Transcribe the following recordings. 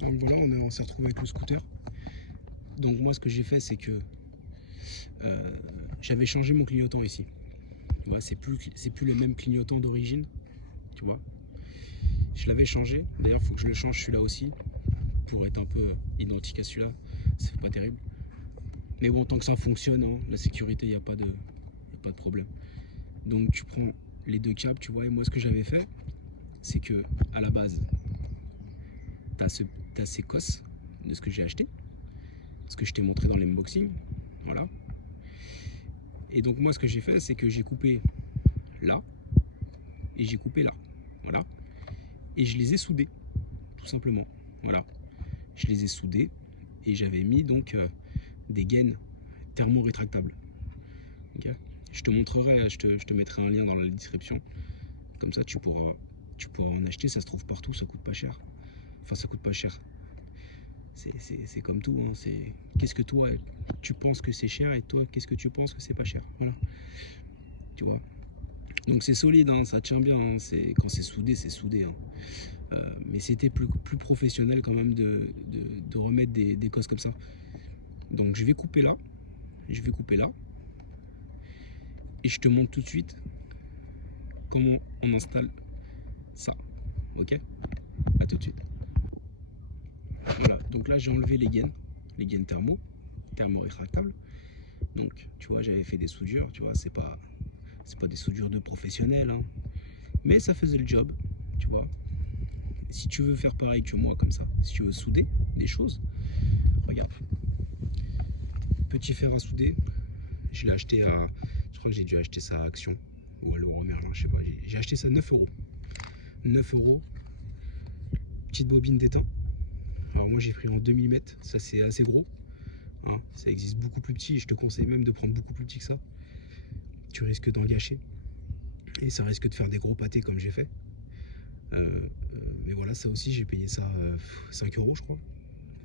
Donc voilà, on s'est retrouvé avec le scooter. Donc moi, ce que j'ai fait, c'est que j'avais changé mon clignotant ici. Tu vois, c'est plus le même clignotant d'origine. Tu vois, je l'avais changé. D'ailleurs, il faut que je le change celui-là aussi pour être un peu identique à celui-là. C'est pas terrible. Mais bon, tant que ça fonctionne, hein, la sécurité, il n'y a pas de problème. Donc tu prends les deux câbles, tu vois. Et moi, ce que j'avais fait, c'est que à la base, tu as ces cosses de ce que j'ai acheté, ce que je t'ai montré dans l'unboxing. Voilà. Et donc moi, ce que j'ai fait, c'est que j'ai coupé là et j'ai coupé là. Voilà. Et je les ai soudés, tout simplement. Voilà. Je les ai soudés et j'avais mis donc des gaines thermo-rétractables. Okay, je te montrerai, je te mettrai un lien dans la description. Comme ça, tu pourras en acheter. Ça se trouve partout, ça coûte pas cher. Enfin, ça coûte pas cher. C'est comme tout. Hein. Qu'est-ce que toi, tu penses que c'est cher et toi, qu'est-ce que tu penses que c'est pas cher. Voilà. Tu vois. Donc c'est solide, hein, ça tient bien. Hein. Quand c'est soudé, c'est soudé. Hein. Mais c'était plus professionnel quand même de remettre des cosses comme ça. Donc je vais couper là. Je vais couper là. Et je te montre tout de suite comment on installe ça. Ok? À tout de suite. Voilà, donc là j'ai enlevé les gaines thermo-rétractables. Donc tu vois, j'avais fait des soudures, tu vois, c'est pas des soudures de professionnels, hein, mais ça faisait le job, tu vois. Si tu veux faire pareil que moi comme ça, si tu veux souder des choses, regarde, petit fer à souder, je l'ai acheté à, je crois que j'ai dû acheter ça à Action ou à Leroy Merlin, je sais pas, j'ai acheté ça 9 euros. 9 euros, petite bobine d'étain. Alors moi j'ai pris en 2 mm, ça c'est assez gros. Hein, ça existe beaucoup plus petit, je te conseille même de prendre beaucoup plus petit que ça. Tu risques d'en gâcher et ça risque de faire des gros pâtés comme j'ai fait. Mais voilà, ça aussi j'ai payé ça 5 euros je crois.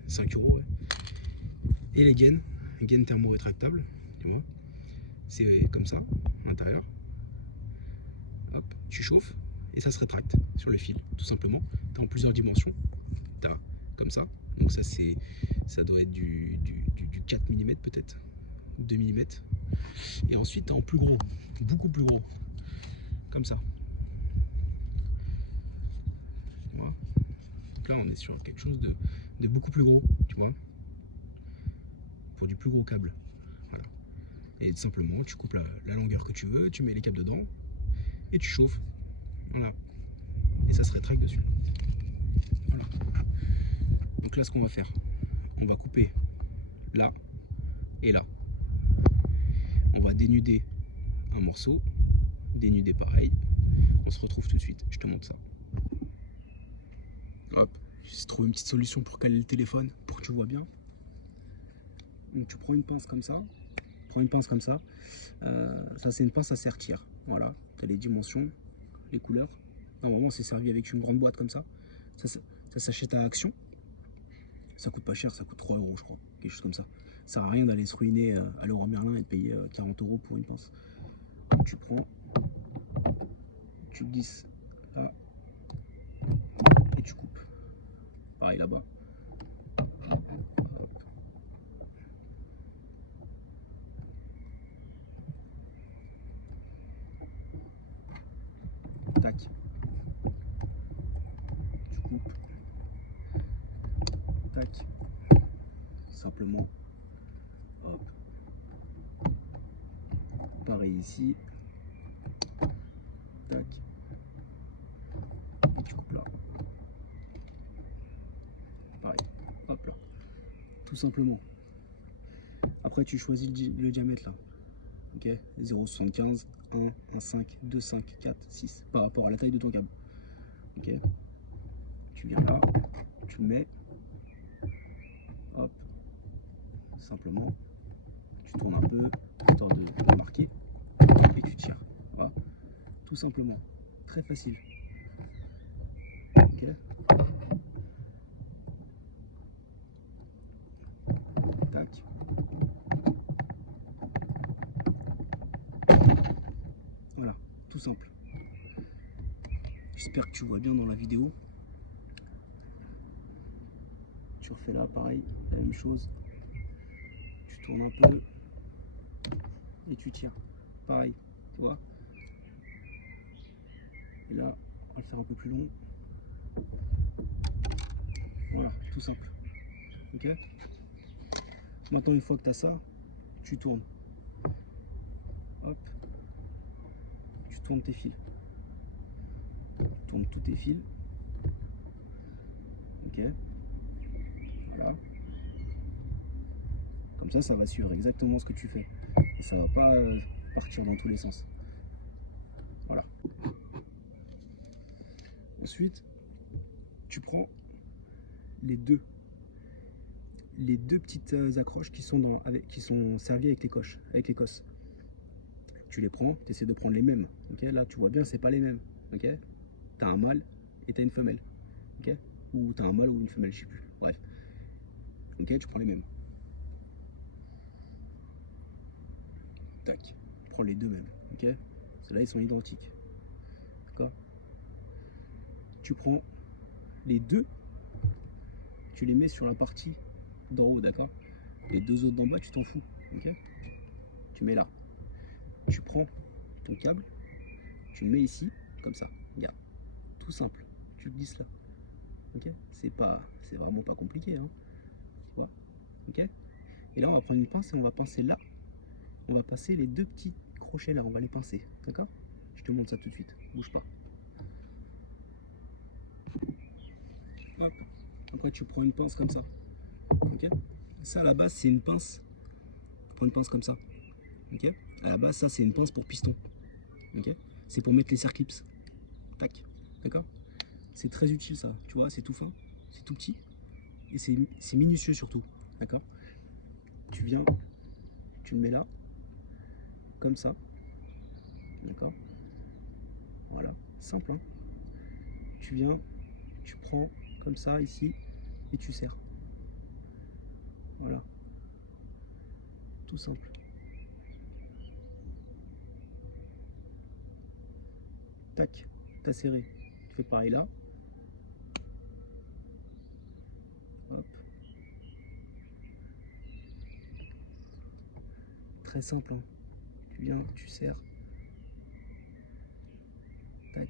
5 euros, ouais. Et les gaines thermo-rétractables, tu vois, c'est comme ça, à l'intérieur. Hop, tu chauffes et ça se rétracte sur le fil, tout simplement. Tu as en plusieurs dimensions. Tu as comme ça, donc ça doit être du 4 mm peut-être, 2 mm. Et ensuite, tu as en plus gros, beaucoup plus gros, comme ça. Voilà. Donc là, on est sur quelque chose de beaucoup plus gros, tu vois, pour du plus gros câble. Voilà. Et simplement, tu coupes la longueur que tu veux, tu mets les câbles dedans et tu chauffes. Voilà. Et ça se rétracte dessus. Voilà. Donc là, ce qu'on va faire, on va couper là et là. On va dénuder un morceau, dénuder pareil. On se retrouve tout de suite. Je te montre ça. Hop, j'ai trouvé une petite solution pour caler le téléphone, pour que tu vois bien. Donc tu prends une pince comme ça. Prends une pince comme ça. Ça, c'est une pince à sertir. Voilà, tu as les dimensions, les couleurs. Normalement, c'est servi avec une grande boîte comme ça. Ça s'achète à Action. Ça coûte pas cher, ça coûte 3 euros, je crois. Quelque chose comme ça. Ça sert à rien d'aller se ruiner à Leroy Merlin et de payer 40 euros pour une pince. Tu prends, tu glisses là et tu coupes. Pareil là-bas. Tac. Tu coupes. Tac. Simplement. Hop. Pareil ici. Tac. Et tu coupes là. Pareil. Hop là. Tout simplement. Après, tu choisis le diamètre là. Ok, 0,75, 1, 1,5, 2,5, 4, 6, par rapport à la taille de ton câble. Ok, tu viens là, tu le mets, hop, simplement, tu tournes un peu, histoire de marquer, et tu tires. Voilà, tout simplement, très facile. Ok, tac. Voilà, tout simple. J'espère que tu vois bien dans la vidéo. tu refais là, pareil, la même chose. Tu tournes un peu et tu tires. Pareil, tu vois. Et là, on va le faire un peu plus long. Voilà, tout simple. Ok. Maintenant, une fois que tu as ça, tu tournes. Hop. Tu tournes tes fils. Tu tournes tous tes fils. Ok. Voilà. Comme ça va suivre exactement ce que tu fais. Et ça va pas partir dans tous les sens. Voilà. Ensuite, tu prends les deux petites accroches qui sont, qui sont servies avec les coches, avec les cosses. Tu les prends, tu essaies de prendre les mêmes. Okay, là, tu vois bien, c'est pas les mêmes. Okay, tu as un mâle et tu as une femelle. Okay, ou tu as un mâle ou une femelle, je sais plus. Bref. Ok, tu prends les mêmes. Tac. Tu prends les deux mêmes. Ok, ceux-là, ils sont identiques. D'accord. Tu prends les deux, tu les mets sur la partie d'en haut, d'accord. Les deux autres d'en bas, tu t'en fous. Ok, tu mets là. Tu prends ton câble, tu le mets ici, comme ça. Regarde, tout simple. Tu le glisses là. Ok, c'est vraiment pas compliqué, hein. Tu vois. Ok. Et là, on va prendre une pince et on va pincer là. On va passer les deux petits crochets là. On va les pincer, d'accord. Je te montre ça tout de suite. Bouge pas. Hop. Après, tu prends une pince comme ça. Ok. Ça, à la base, c'est une pince. Tu prends une pince comme ça. Ok. À la base, ça, c'est une pince pour piston. Ok. C'est pour mettre les circlips. Tac. D'accord. C'est très utile ça. Tu vois, c'est tout fin, c'est tout petit et c'est minutieux surtout. D'accord. Tu viens, tu le mets là, comme ça. D'accord. Voilà. Simple. Hein. Tu viens, tu prends comme ça ici et tu serres. Voilà. Tout simple. Tac. T'as serré. Tu fais pareil là. Hop. Très simple. Hein. Tu viens, tu serres. Tac.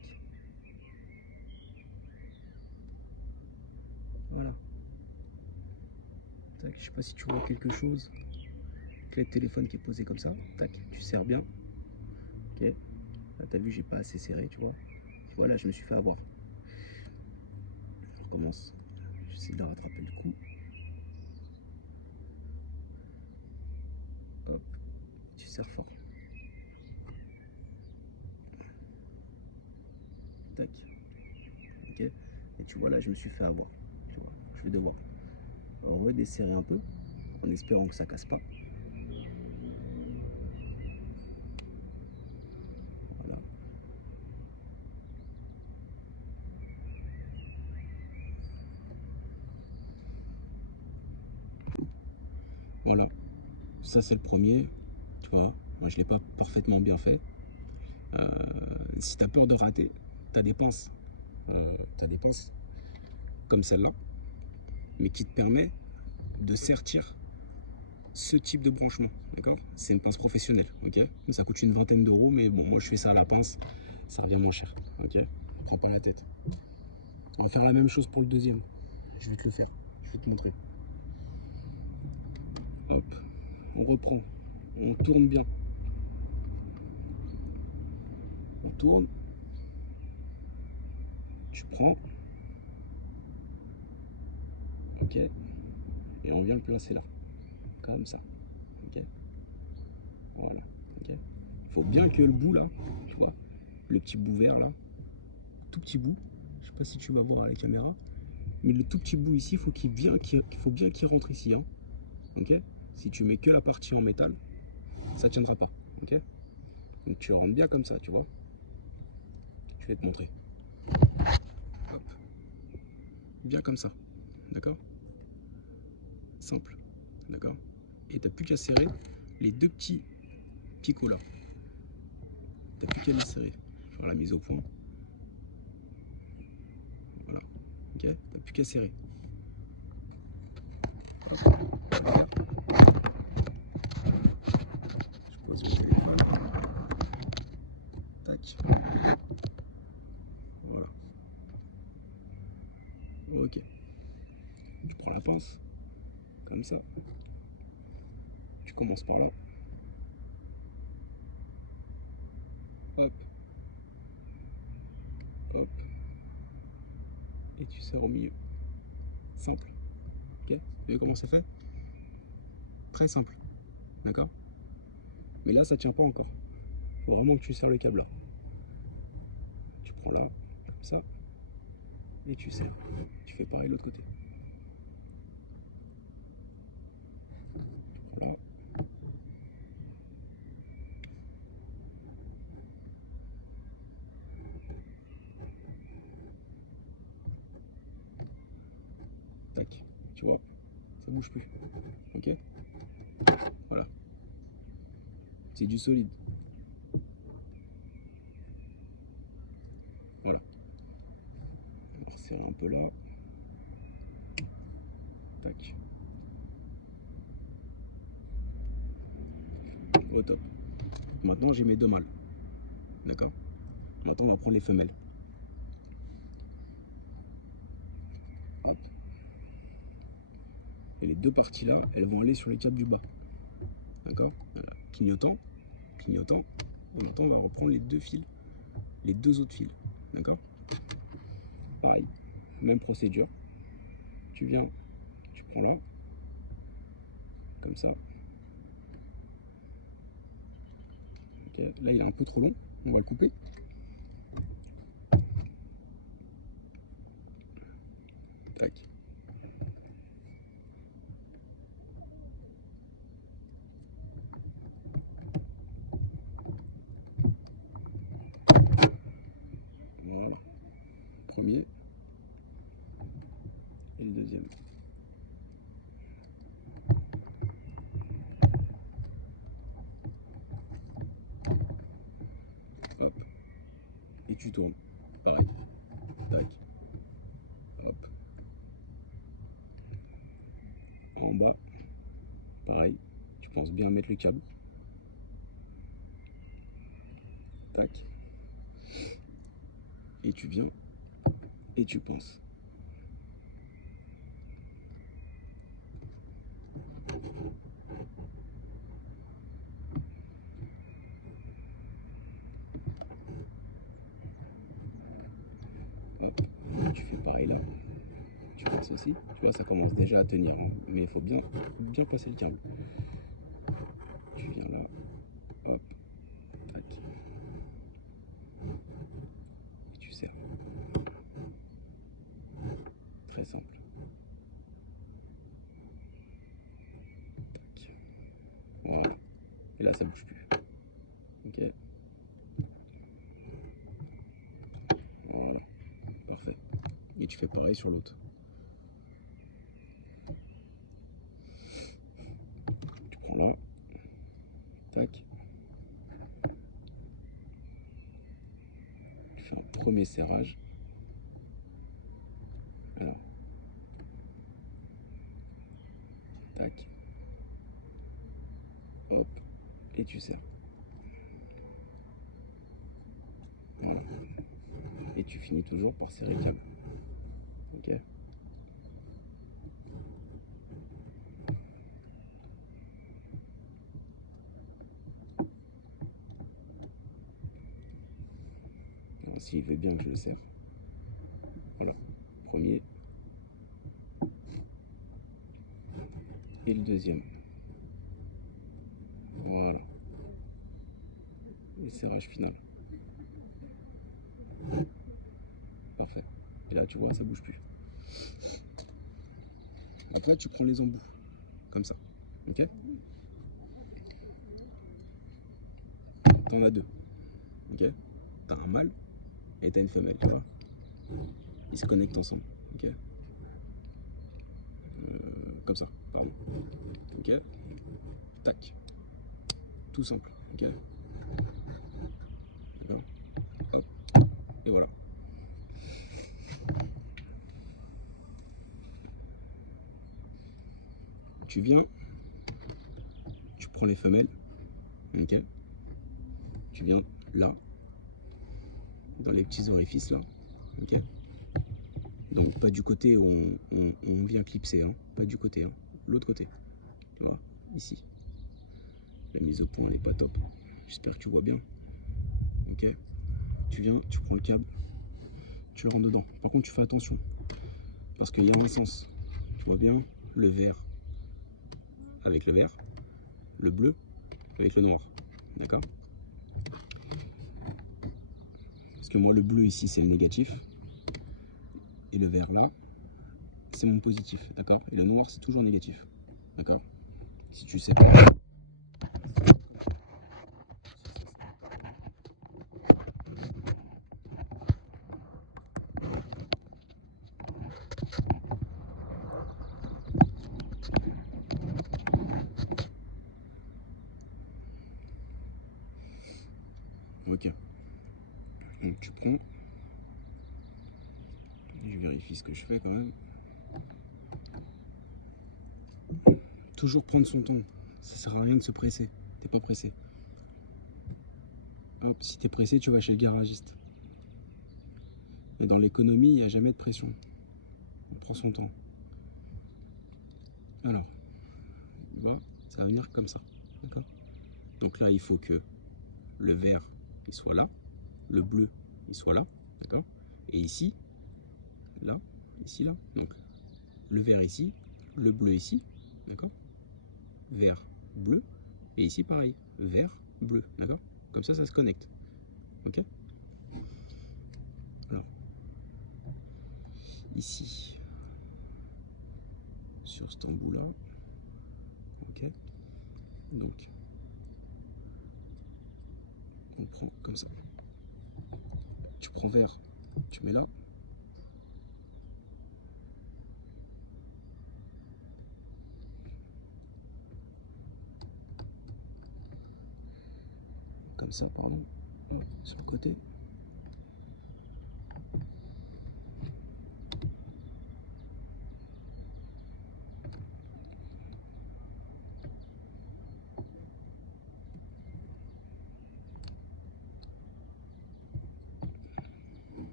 Voilà. Tac. Je sais pas si tu vois quelque chose. Clé de téléphone qui est posée comme ça. Tac. Tu serres bien. Ok. Là, t'as vu, j'ai pas assez serré, tu vois. Voilà, je me suis fait avoir. On recommence. J'essaie de rattraper le coup. Hop, tu serres fort. Tac. Ok. Et tu vois, là, je me suis fait avoir. Tu vois, je vais devoir redesserrer un peu, en espérant que ça casse pas. Voilà. Voilà. Ça, c'est le premier. Tu vois, moi, je l'ai pas parfaitement bien fait. Si tu as peur de rater, tu as des pinces. T'as des pinces comme celle-là, mais qui te permet de sertir ce type de branchement, d'accord. C'est une pince professionnelle, ok. Ça coûte une vingtaine d'euros, mais bon, moi je fais ça à la pince, ça revient moins cher, ok. Prends pas la tête. On va faire la même chose pour le deuxième. Je vais te le faire, je vais te montrer. Hop, on reprend, on tourne bien. On tourne, tu prends, ok, et on vient le placer là, comme ça, ok. Voilà, ok. Il faut bien que le bout là, tu vois, le petit bout vert là, tout petit bout, je sais pas si tu vas voir à la caméra, mais le tout petit bout ici, il faut bien qu'il rentre ici, hein. Ok. Si tu mets que la partie en métal, ça tiendra pas, ok. Donc tu rentres bien comme ça, tu vois. Je vais te montrer. Hop. Bien comme ça, d'accord. Simple, d'accord. Et t'as plus qu'à serrer les deux petits picots là. T'as plus qu'à les serrer. Faire la mise au point. Voilà, ok. T'as plus qu'à serrer. Je pose le téléphone. Tac. Voilà. Ok. Tu prends la pince. Comme ça. Tu commences par là. Hop. Hop. Et tu serres au milieu. Simple. Ok. Vous voyez comment ça fait? Très simple. D'accord? Mais là, ça tient pas encore. Faut vraiment que tu serres le câble là. Tu prends là, comme ça. Et tu serres. Tu fais pareil de l'autre côté. Tu prends là. Tac. Tu vois? Ça bouge plus. Ok? Voilà. C'est du solide. Voilà. On va resserrer un peu là. Tac. Au top. Maintenant, j'ai mes deux mâles. D'accord? Maintenant, on va prendre les femelles. Hop. Et les deux parties là, elles vont aller sur les câbles du bas. D'accord? Voilà. Clignotant. Clignotant. Et maintenant, on va reprendre les deux fils. Les deux autres fils. D'accord? Pareil. Même procédure. Tu viens, tu prends là. Comme ça. Ok. Là, il est un peu trop long. On va le couper. Tac. Voilà. Premier. Et le deuxième. Hop. Et tu tournes. Pareil. Tac. Hop. En bas. Pareil. Tu penses bien mettre le câble. Tac. Et tu viens. Et tu pinces. Hop. Tu fais pareil là. Tu passes aussi. Tu vois, ça commence déjà à tenir. Hein. Mais il faut bien passer le câble. Tu viens là. Hop. Tac. Et tu serres. Très simple. Tac. Voilà. Et là, ça bouge plus. Ok. Voilà. Parfait. Et tu fais pareil sur l'autre. Tu prends là. Tac. Tu fais un premier serrage. Alors. Tac. Hop. Et tu serres. Voilà. Et tu finis toujours par serrer le câble. Ok. Alors, s'il veut bien que je le serre. Voilà. Premier. Et le deuxième. Voilà. Et serrage final. Parfait. Et là, tu vois, ça bouge plus. Après, tu prends les embouts. Comme ça. Ok? T'en as deux. Ok? T'as un mâle et t'as une femelle, tu vois? Ils se connectent ensemble. Ok? Comme ça, pardon. Ok? Tac. Tout simple. Ok? D'accord? Hop. Et voilà. Tu viens, tu prends les femelles, ok. Tu viens là, dans les petits orifices là, ok. Donc pas du côté où on vient clipser, hein. Pas du côté, hein. L'autre côté, tu vois, ici. La mise au point elle est pas top. J'espère que tu vois bien. Ok. Tu viens, tu prends le câble, tu le rentres dedans. Par contre tu fais attention, parce qu'il y a un sens. Tu vois bien, le vert avec le vert, le bleu avec le noir. D'accord? Parce que moi le bleu ici c'est le négatif. Et le vert là, c'est mon positif. D'accord? Et le noir c'est toujours négatif. D'accord? Si tu sais pas. Ok. Donc tu prends. Je vérifie ce que je fais quand même. Toujours prendre son temps. Ça sert à rien de se presser. T'es pas pressé. Hop, si t'es pressé, tu vas chez le garagiste. Mais dans l'économie, il n'y a jamais de pression. On prend son temps. Alors, bah, ça va venir comme ça. D'accord? Donc là, il faut que le vert, il soit là. Le bleu, il soit là. D'accord? Et ici, là, ici, là. Donc, le vert ici, le bleu ici. D'accord? Vert, bleu. Et ici, pareil. Vert, bleu. D'accord? Comme ça se connecte. Ok? Alors, ici, sur cet embout-là. Ok? Donc, on prend comme ça. Tu prends vert, tu mets là. Comme ça, pardon. Sur le côté.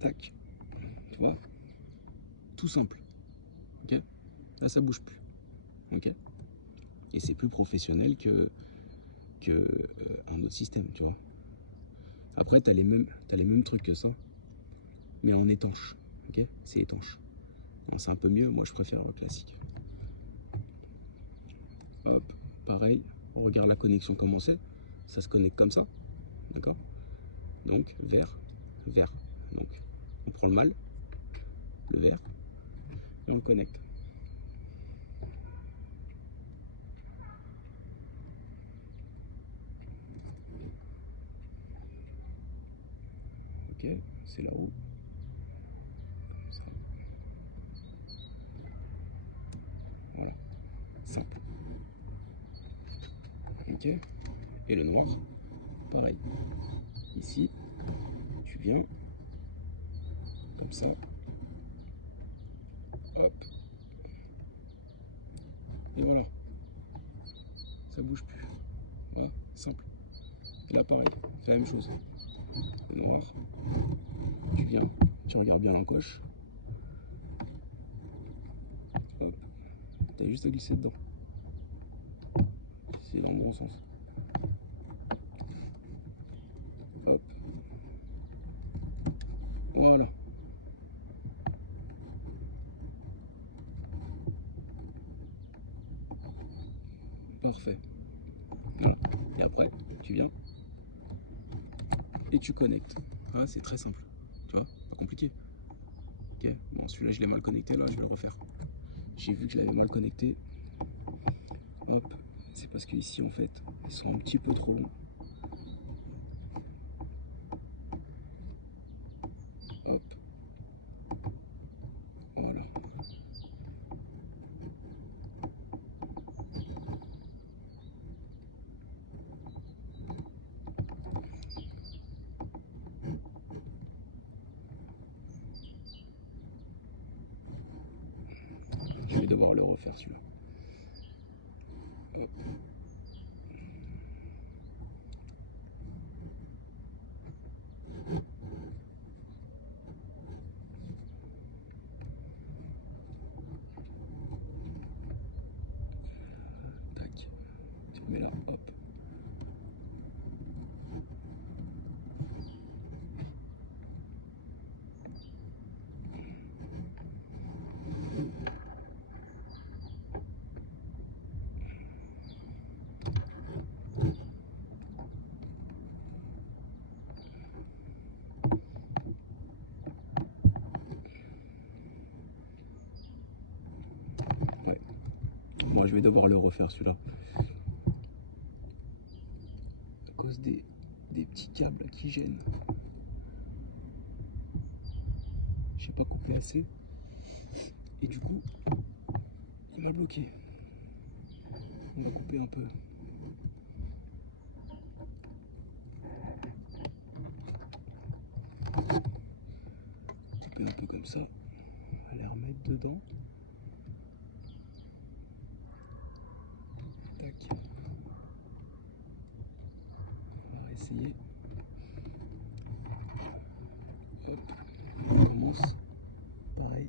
Tac. Tu vois? Tout simple. Ok? Là, ça bouge plus. Ok? Et c'est plus professionnel que un autre système, tu vois. Après, t'as les mêmes trucs que ça, mais en étanche. Ok? C'est étanche. C'est un peu mieux. Moi, je préfère le classique. Hop, pareil. On regarde la connexion comme on sait. Ça se connecte comme ça. D'accord? Donc, vert, vert. Donc, on prend le mâle, le vert, et on connecte. Ok, c'est là-haut. Voilà, simple. Ok, et le noir, pareil. Ici, tu viens, comme ça. Hop. Et voilà. Ça bouge plus. Voilà, simple. Et là, pareil, c'est la même chose. Le noir, tu viens, tu regardes bien l'encoche. Hop. T'as juste à glisser dedans. C'est dans le bon sens. Hop. Voilà. Parfait. Voilà. Et après, tu viens et tu connectes. Ah, c'est très simple. Tu vois, pas compliqué. Ok, bon, celui-là, je l'ai mal connecté. Là, je vais le refaire. J'ai vu que je l'avais mal connecté. Hop. C'est parce qu'ici, en fait, ils sont un petit peu trop longs. Hop. Voilà. vais devoir le refaire celui-là. Hop. Tac. Tu le mets là, hop. Ouais. Moi je vais devoir le refaire celui-là. À cause des petits câbles qui gênent. J'ai pas coupé assez. Et du coup, il m'a bloqué. On va couper un peu. Couper un peu comme ça. On va les remettre dedans. Tac. On va essayer. Hop. On commence. Pareil.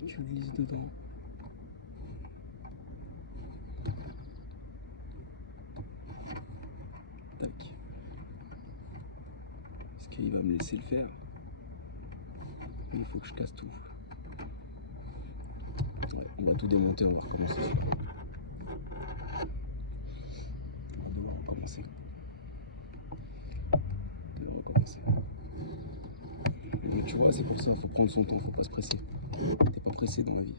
Et tu glisses dedans. Tac. Est-ce qu'il va me laisser le faire? Mais il faut que je casse tout. Ouais, on va tout démonter, on va recommencer. On va devoir recommencer. Mais tu vois, c'est pour ça, il faut prendre son temps, faut pas se presser. T'es pas pressé dans la vie.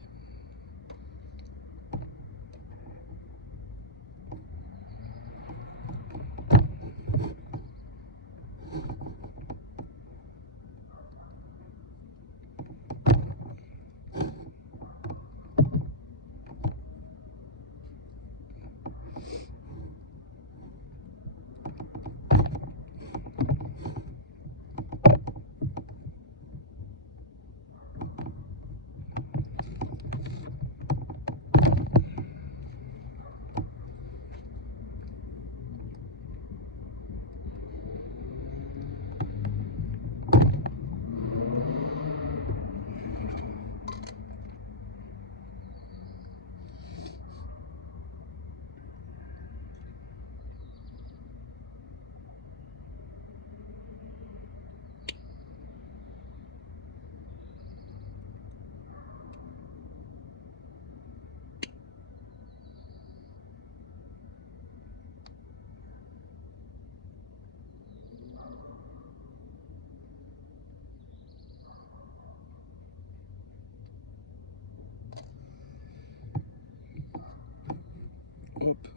Hop.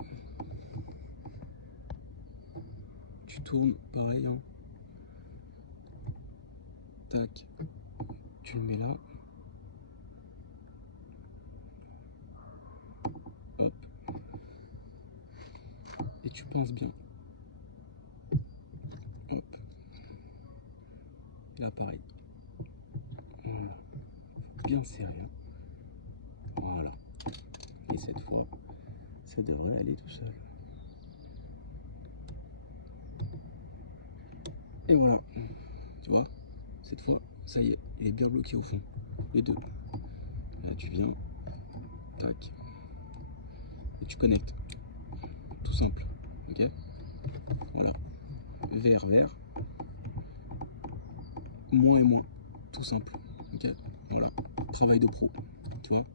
Tu tournes, pareil. Hein. Tac. Tu le mets là. Hop. Et tu pinces bien. Hop. Et là, pareil. Voilà. Bien serré. Voilà. Et cette fois, ça devrait aller tout seul. Et voilà. Tu vois, cette fois, ça y est, il est bien bloqué au fond. Les deux. Là, tu viens. Tac. Et tu connectes. Tout simple. Ok? Voilà. Vert, vert. Moins et moins. Tout simple. Ok? Voilà. Travail de pro. Tu vois?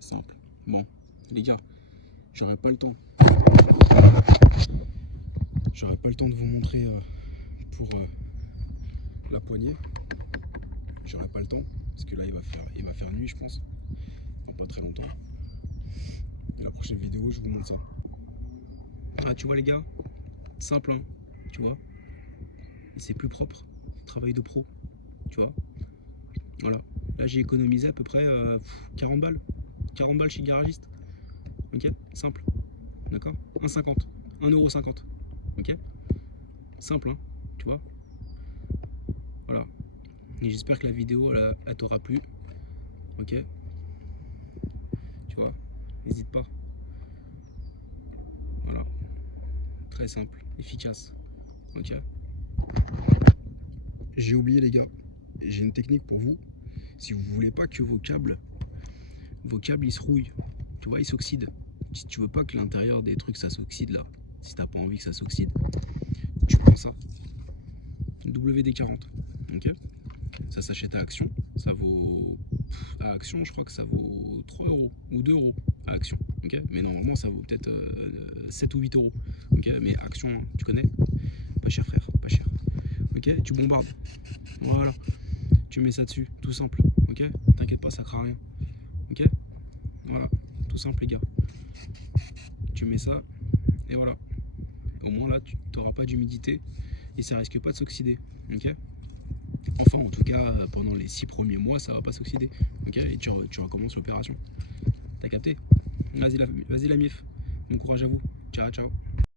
Simple. Bon, les gars, j'aurais pas le temps. J'aurais pas le temps de vous montrer pour la poignée. J'aurais pas le temps. Parce que là, il va faire nuit, je pense. Dans pas très longtemps. Et la prochaine vidéo, je vous montre ça. Ah, tu vois, les gars? Simple, hein? Tu vois? Et c'est plus propre. Travail de pro. Tu vois? Voilà. Là, j'ai économisé à peu près 40 balles. 40 balles chez le garagiste. Ok? Simple. D'accord? 1,50. 1,50 €. Ok? Simple, hein? Tu vois? Voilà. Et j'espère que la vidéo, elle t'aura plu. ok? Tu vois, n'hésite pas. Voilà, très simple, efficace, ok? J'ai oublié les gars, j'ai une technique pour vous. Si vous voulez pas que vos câbles ils se rouillent, tu vois, ils s'oxydent. Si tu veux pas que l'intérieur des trucs ça s'oxyde là, si t'as pas envie que ça s'oxyde, tu prends ça, WD-40, ok? Ça s'achète à Action, ça vaut à Action, je crois que ça vaut 3 euros ou 2 euros à Action, ok? Mais normalement ça vaut peut-être 7 ou 8 euros, ok? Mais Action, tu connais? Pas cher frère, pas cher. Ok, tu bombardes, voilà, tu mets ça dessus, tout simple, ok? T'inquiète pas, ça craint rien, ok? Voilà, tout simple les gars. Tu mets ça et voilà. Au moins là, tu n'auras pas d'humidité et ça risque pas de s'oxyder, ok? Enfin, en tout cas, pendant les 6 premiers mois, ça va pas s'oxyder, ok? Et tu recommences l'opération. T'as capté? Vas-y la mif. Bon courage à vous. Ciao, ciao.